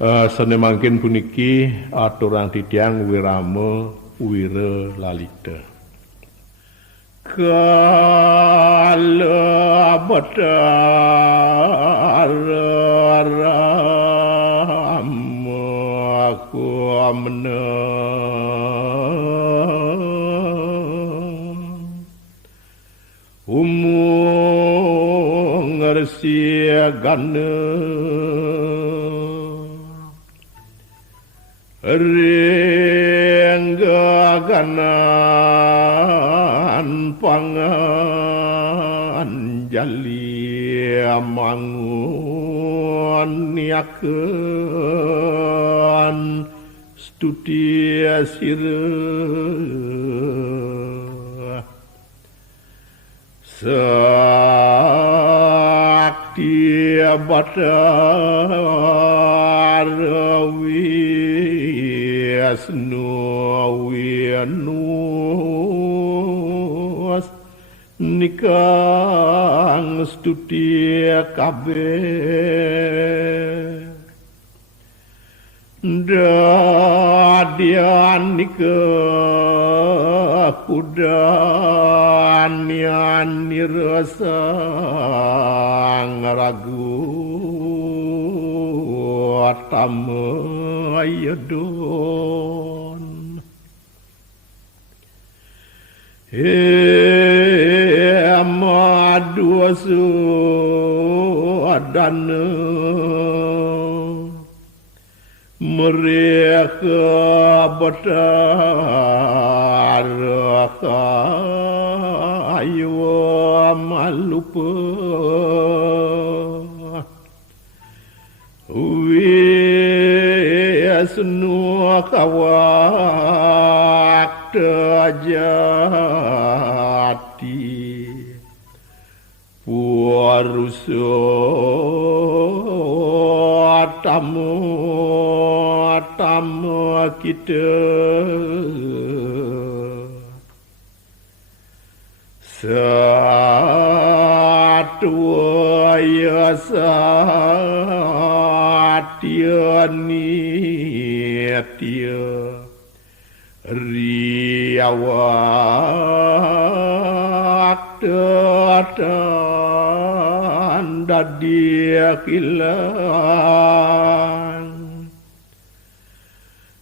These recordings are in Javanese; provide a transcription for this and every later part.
Sene mangkin puniki aturang titiang wirama wira lalita. Kala bataramu aku amna umung ngersiagana Renggaganan pangan jali amangun niakeun studi sireuh sakti batarawi Asnuwianus nikang studi kabeh dadian nikah kudanian nirasa ngaragu tamayadon maduasu adana mereka batara ayo malupa Wisnu kawak terjati puaruso tamu kita satu ya Tiania riawak tanda dia kilan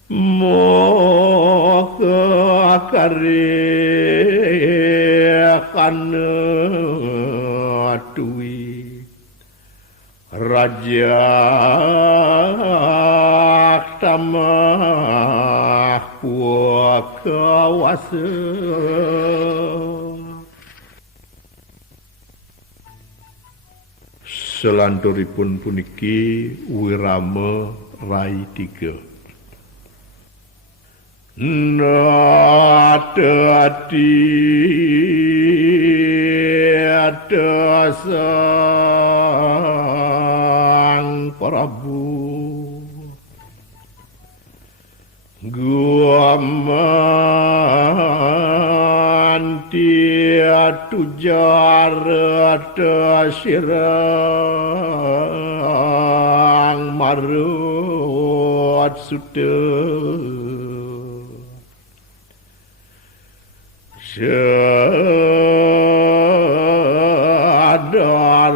moga karyakan tuwi Raja tamah puakawasa selanturipun puniki wirama rai 3 natati Sang Prabu guamanti atujar sirang marut sadar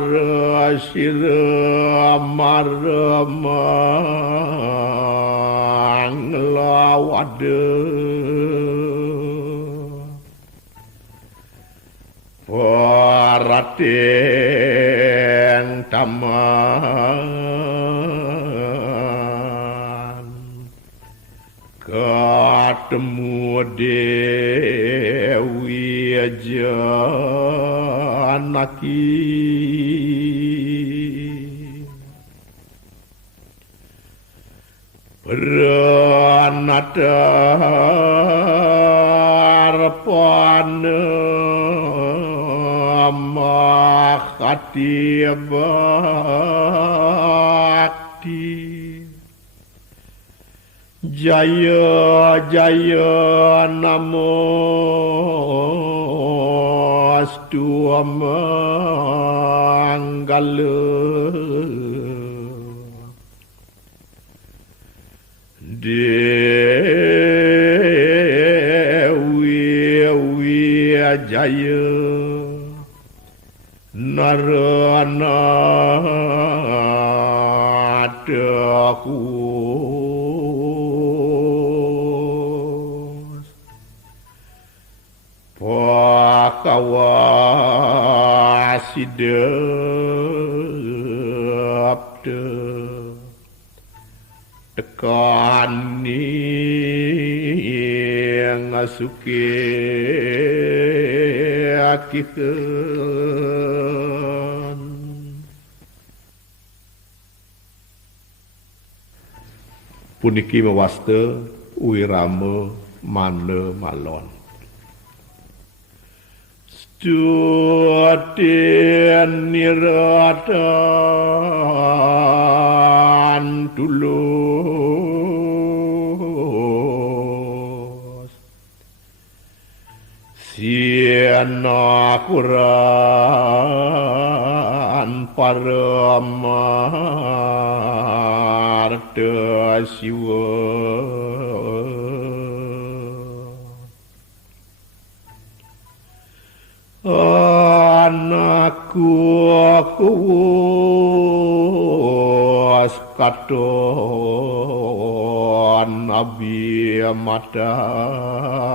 siramang lawade paraten taman ketemu Dewi Janaki Pranata mahati bakti Jaya Jaya Namo Astu Manggala Dewi Jaya Narana Dakus Pakawasidapta tekani ngasuke akikeun puniki mewasta wirama mana malon Studian niratan tulus Siana Quran Paramarta Siwa Anakku kuwas katon Nabi Madante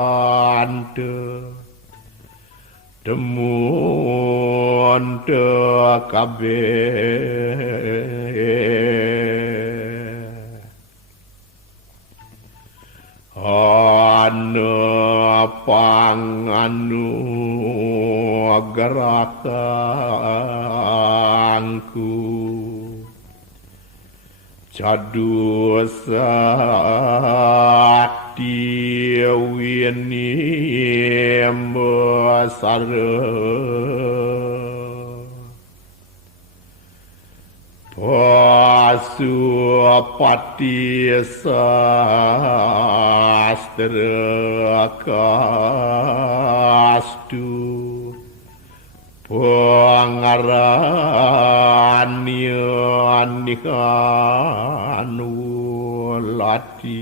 Temun kabeh ana panganu gerakanku jadu sakti wini mesara Pasupati sastra kastu pangarani anikanu lati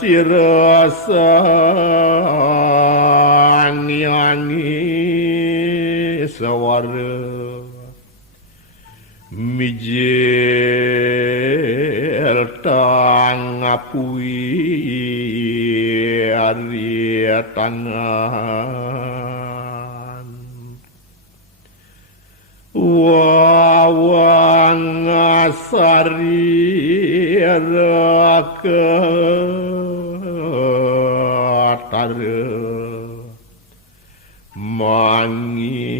sirasa yangi sawara mijil tangapui ari tangan wawang asari raka mangin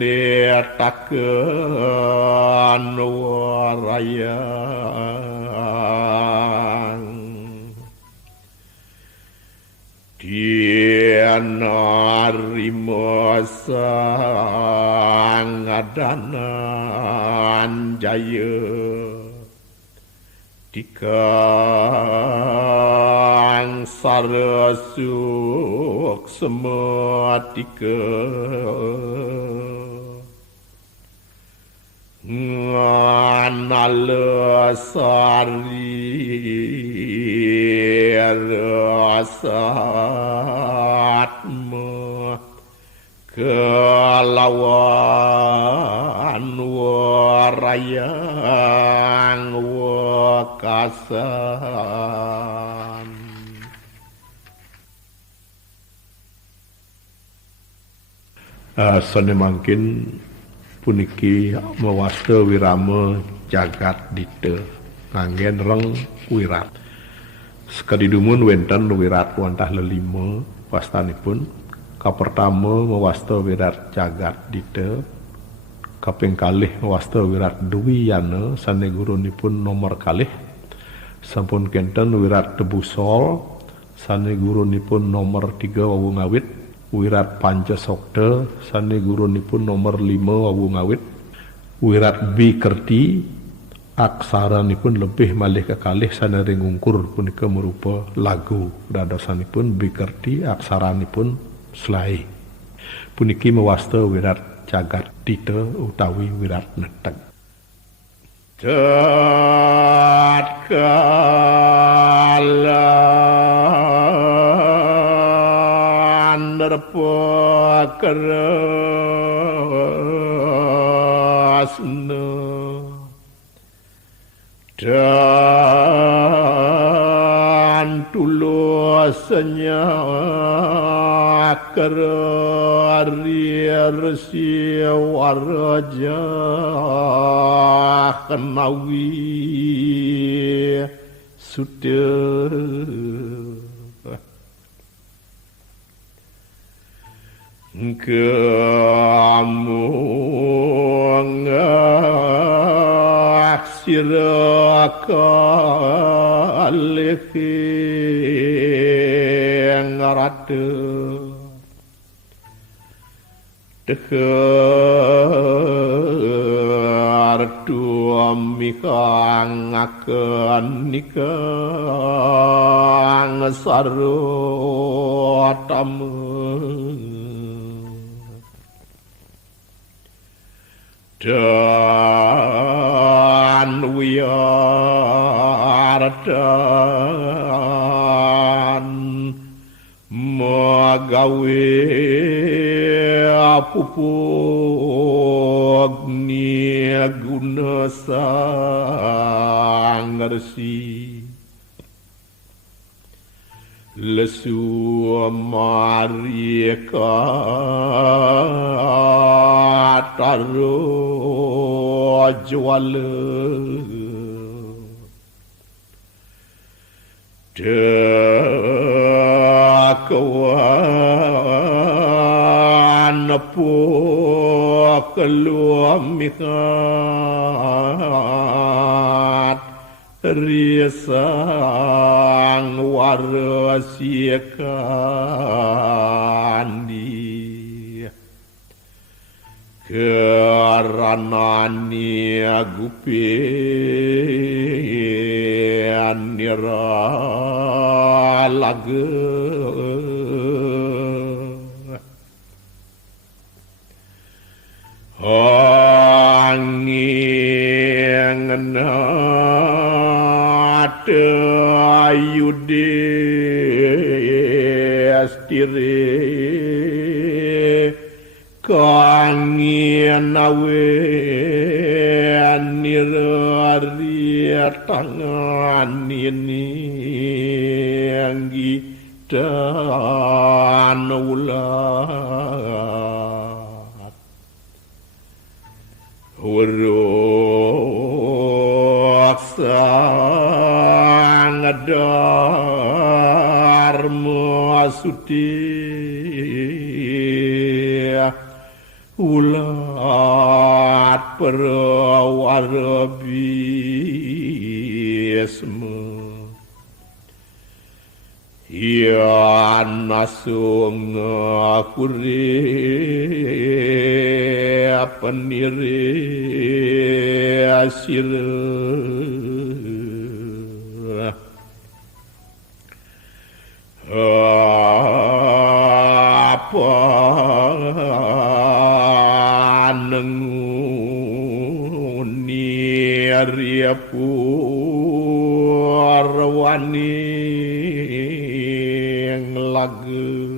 detakeun warayang dianarima sangadanan jaya dikang sarasuk sematika nganalesari rasatma kelawan warayang wakasan sane mangkin puniki mewasta wirama jagat dite nganggen reng wirat sekadidumun wenten wirat wantah lelima wastanipun kapertama mewasta wirat jagat dite kaping kalih mewasta wirat duwiyana sane gurunipun nomor kalih sampun kenten wirat tebusol sane gurunipun nomor 3 wawu ngawit wirat pancasokta sane gurunipun nomor 5 wawu ngawit wirat bikerti aksaranipun lebih malih kekalih sanere ngungkur punika merupa lagu dadosanipun bikerti aksaranipun selai puniki mewasta wirat jagat dita utawi wirat neteg. Tatkalan nerpa kerasna dan tulusnya kararsi waraja kenawi sudah kamu ngaksirakalih ngarade Dekar duami kang akan nikang sarotam dan wiardan magawe pupuk guna sang resi lesu marika taro jual kawan po keluamikat riasang warasiakan di karanani agupe anira laga angin nate ayude astire kangin awe nirari tangan ini anggi dan ulat sang dharma suti ulat perwarabisme ya nasung akure penire asir apa nenguni riapu arwani lagu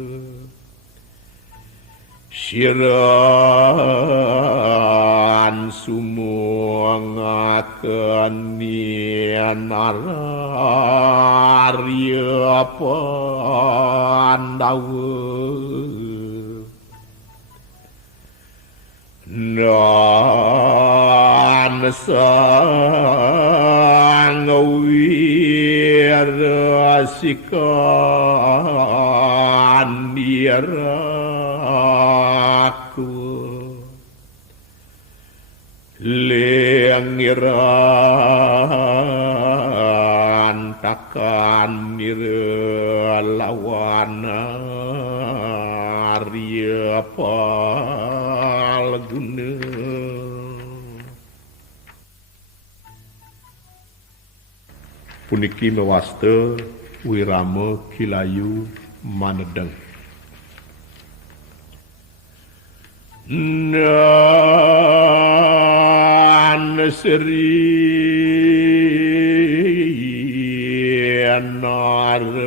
siran sumuangaken nianarya pandawa nan sang wirasikan diraku lengiran takan nirlawana arya palguna puniki mewasta wirama kilayu manedeng Sri Narapati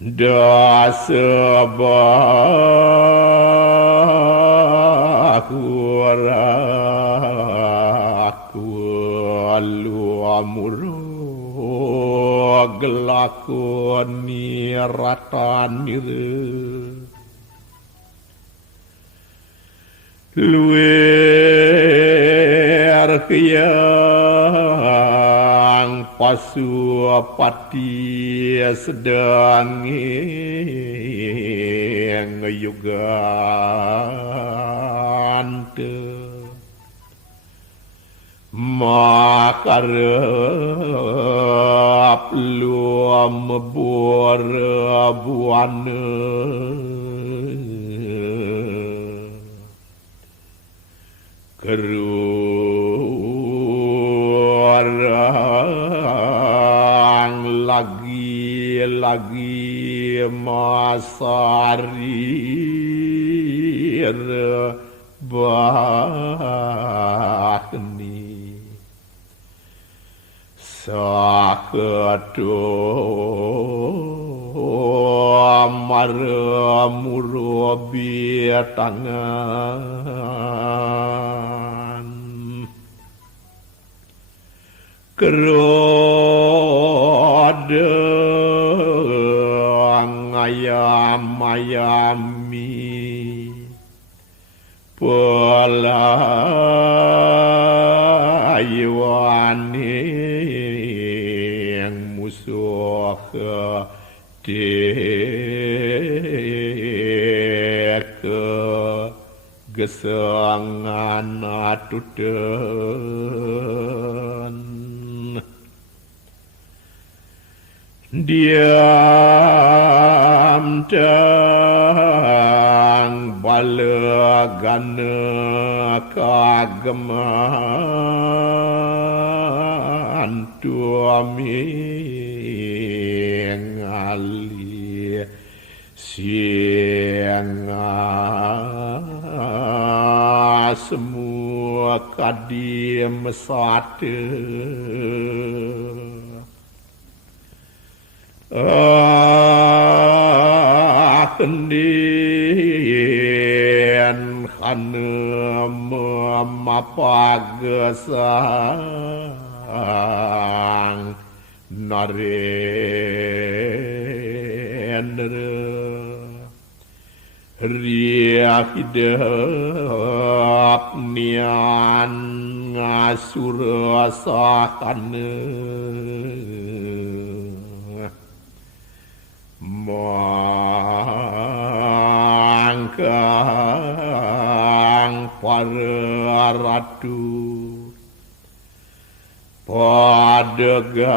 Dasabakuraku gelakoni ratanir luar yang Pasupati sedang ngayugante makarep luam buana kerang lagi masarir bakni sakedo marmurabi tangan kerodeng ayam-ayami pelayuane yang musuh dek gesangan atuten diam dan balagana kageman tuami ngali sianga semua kadim sate kendian khana mapagesang narendra riak hidup nian ngasurasakana mangkang para ratu padegar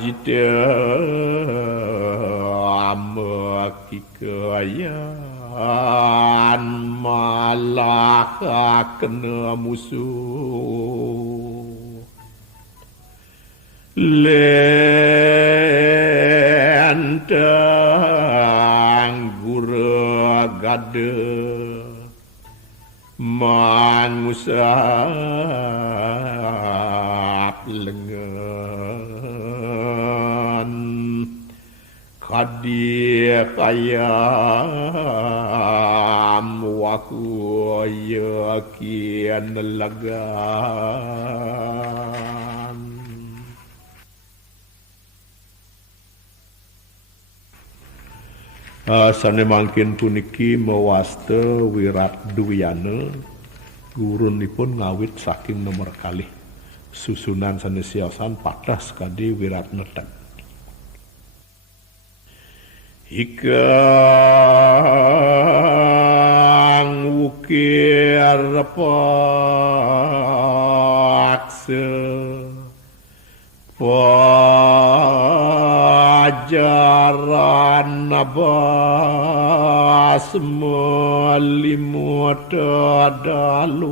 jite amakikayan malaka kena musuh lentang gura gade mangusap lengan kadia kayam waku yakin lagan sane mangkin puniki mewasta Wirat Dwiana gurunipun ngawit saking nomor kalih susunan sanesiosan patah sekadi Wirat Netek ikang ukir paksa pajaran nabas melimut daluang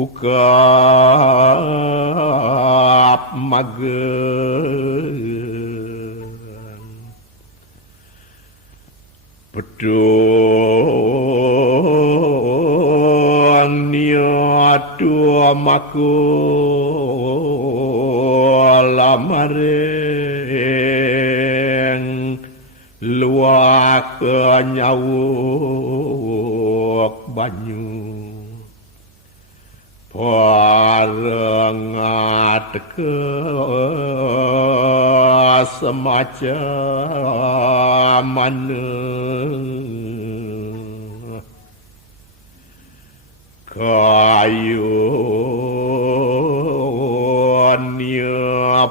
kukap mageng bedong niatu amaku lamareng luak nyawuk banyu parengat ke semacam mana kayunya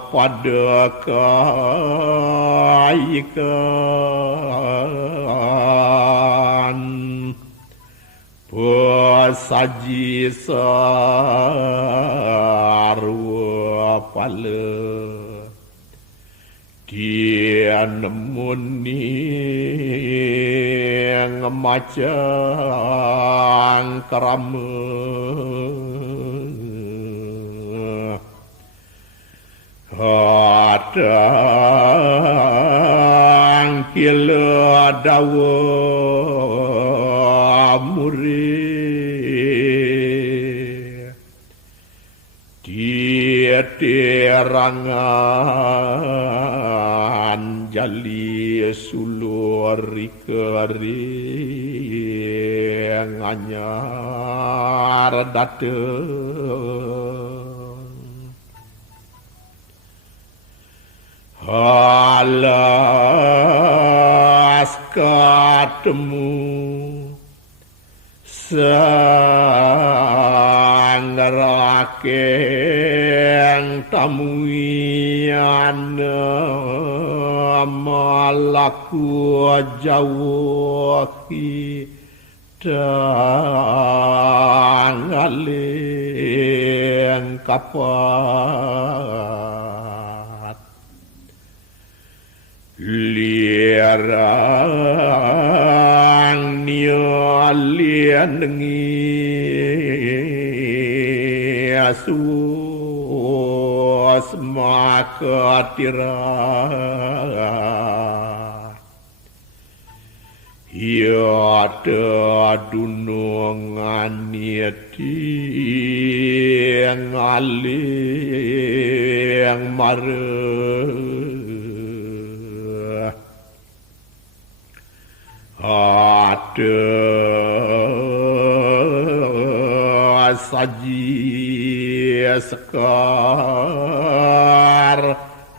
pada kaikan pesaji sarwa pala dia nemuni ngemacang kerama kadang kila dawa murid dia terangan jali sulur kering anyar dateng alas katemu sang rakeng tamuian malaku jauh tangaleng kapat liarang nialian dengi asus maka tira ya dunungan niati ngaling mare ada saji sekar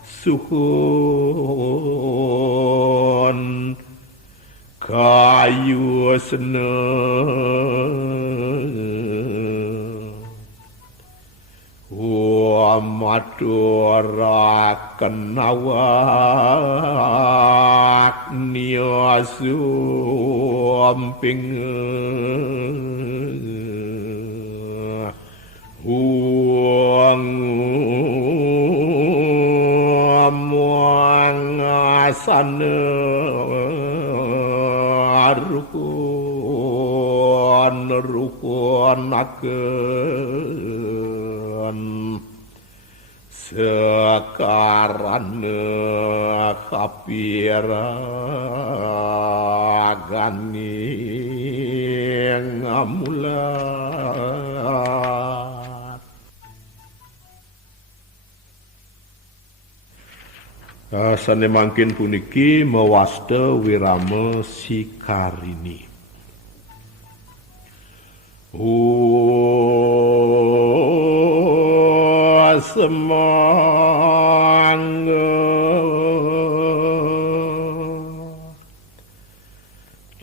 suhun kayu seneng matura kenawak niasu amping muang asana rukun akan sekaran kapiragani ngamulat sane mangkin puniki mewasta wirama sikarini semangga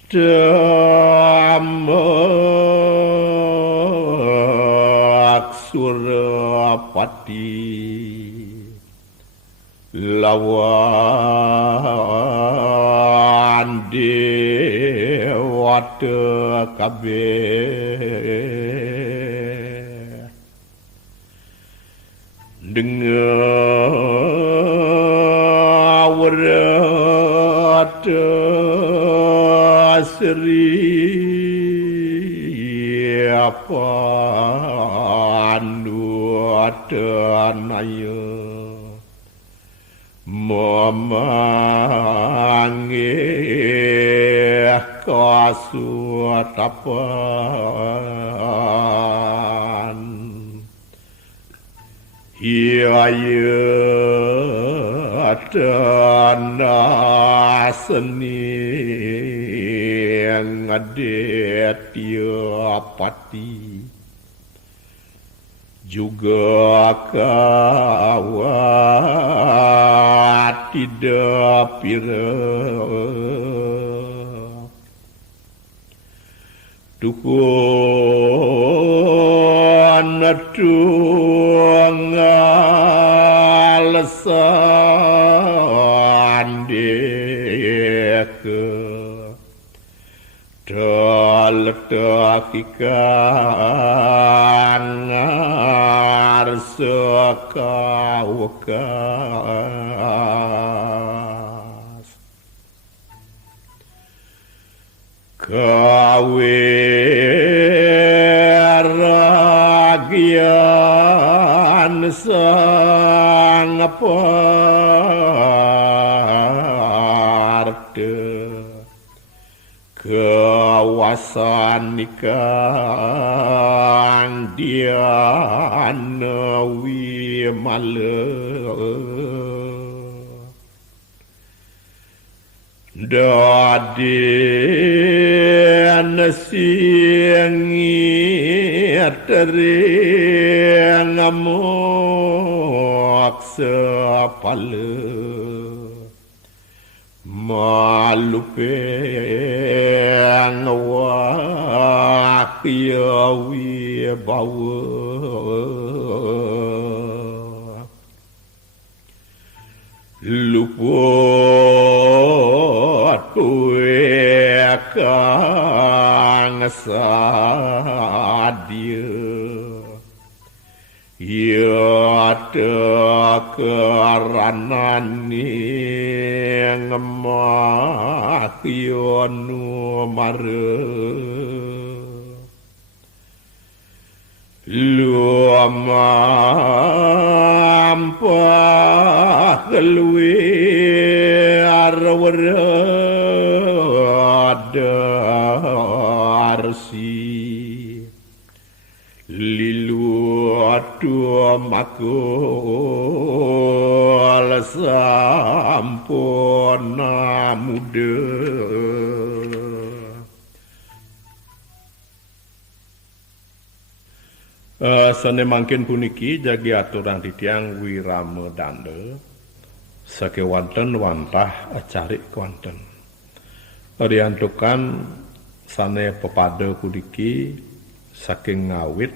damak surapati lawan dewata kabeh dengar werata seri apa Memangi kasutapan Iya dana seni ngadetya pati juga kawat tidak pira dukun ngalesan deke daletakikan ngarsekaukas kawe ragian sang parte kawasan nikang diana wimale daden singit tering amok sepale malupeng wakya wibawa luput kue kang sadia ya tekeranani ngemakyonu mare lumampah keluar waradarsi lilu atu makul sampurna muda sene mangkin puniki jagi aturan titiang wirama danda sakewanten wantah acarik kewanten oriantukan sane pepada puniki saking ngawit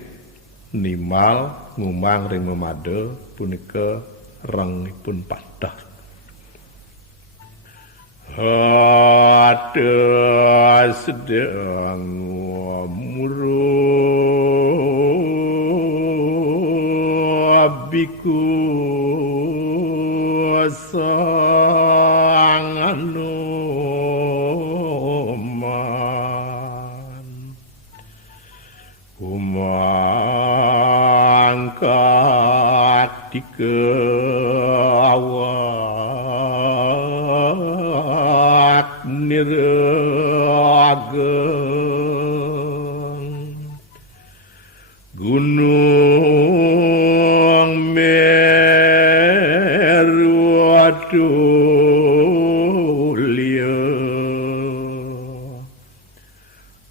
nimal ngumang ring memade punika rengipun padah hate sedang biku sang anoman umangkat dikawat nirageng gunung meru atulia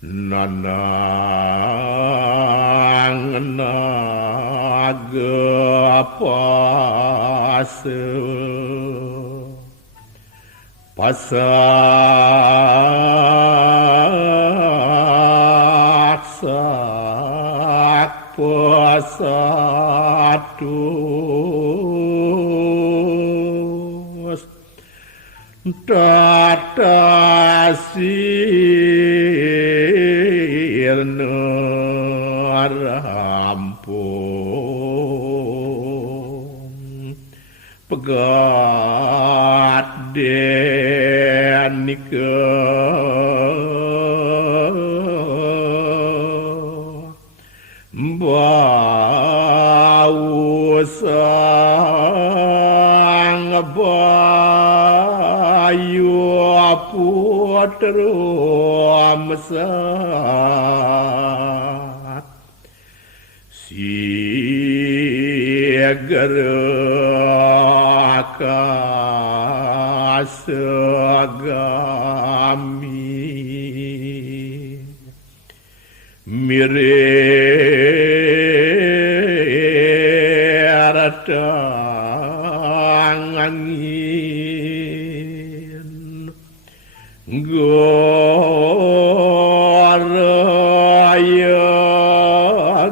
nanang naga pasak sak pasatus tata sirna rampung pegat denika bau sang bayu putra mesat siagara kasagami datang angin goraya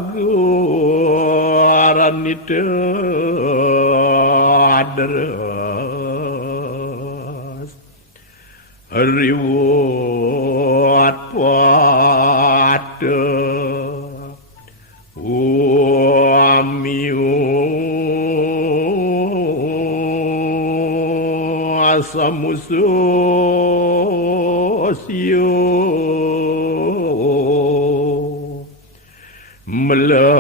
goranita adres riwat pada samusosyo mela